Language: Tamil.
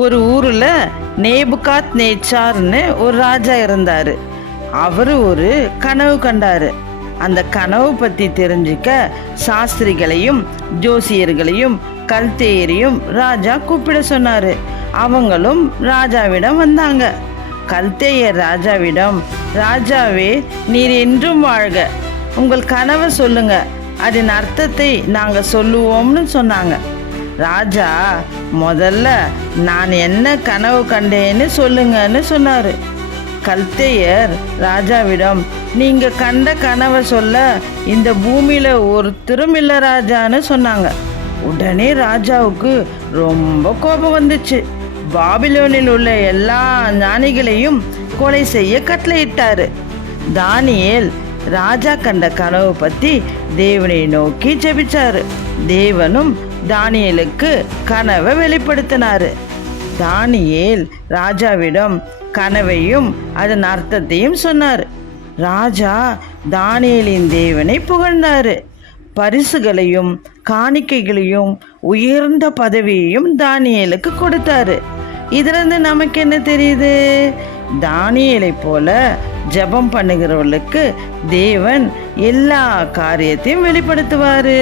ஒரு ஊர்ல நேபுகாத் நேச்சார்னு ஒரு ராஜா இருந்தாரு. அவரு ஒரு கனவு கண்டாரு. அந்த கனவு பத்தி தெரிஞ்சுக்க சாஸ்திரிகளையும் ஜோசியர்களையும் கல்தேயரையும் ராஜா கூப்பிட சொன்னாரு. அவங்களும் ராஜாவிடம் வந்தாங்க. கல்தேயர் ராஜாவிடம், ராஜாவே, நீர் என்றும் வாழ்க, உங்கள் கனவை சொல்லுங்க, அதன் அர்த்தத்தை நாங்க சொல்லுவோம்னு சொன்னாங்க. ராஜா முதல்ல நான் என்ன கனவு கண்டேன்னு சொல்லுங்கன்னு சொன்னாரு. கல்தேயர் ராஜாவிடம், நீங்க கண்ட கனவை சொல்ல இந்த பூமியில ஒருத்தரும் இல்லை ராஜான்னு சொன்னாங்க. உடனே ராஜாவுக்கு ரொம்ப கோபம் வந்துச்சு. பாபிலோனில் உள்ள எல்லா ஞானிகளையும் கொலை செய்ய கட்டளையிட்டாரு. தானியேல் ராஜா கண்ட கனவு பத்தி தேவனை நோக்கி ஜெபிச்சாரு. தேவனும் தானியேலுக்கு கனவை வெளிப்படுத்தினாரு. தானியேல் ராஜாவிடம் கனவையும் அதன் அர்த்தத்தையும் சொன்னார். ராஜா தானியேலின் தேவனை புகழ்ந்தாரு. பரிசுகளையும் காணிக்கைகளையும் உயர்ந்த பதவியையும் தானியேலுக்கு கொடுத்தாரு. இதிலிருந்து நமக்கு என்ன தெரியுது? தானியேலை போல ஜெபம் பண்ணுகிறவர்களுக்கு தேவன் எல்லா காரியத்தையும் வெளிப்படுத்துவாரு.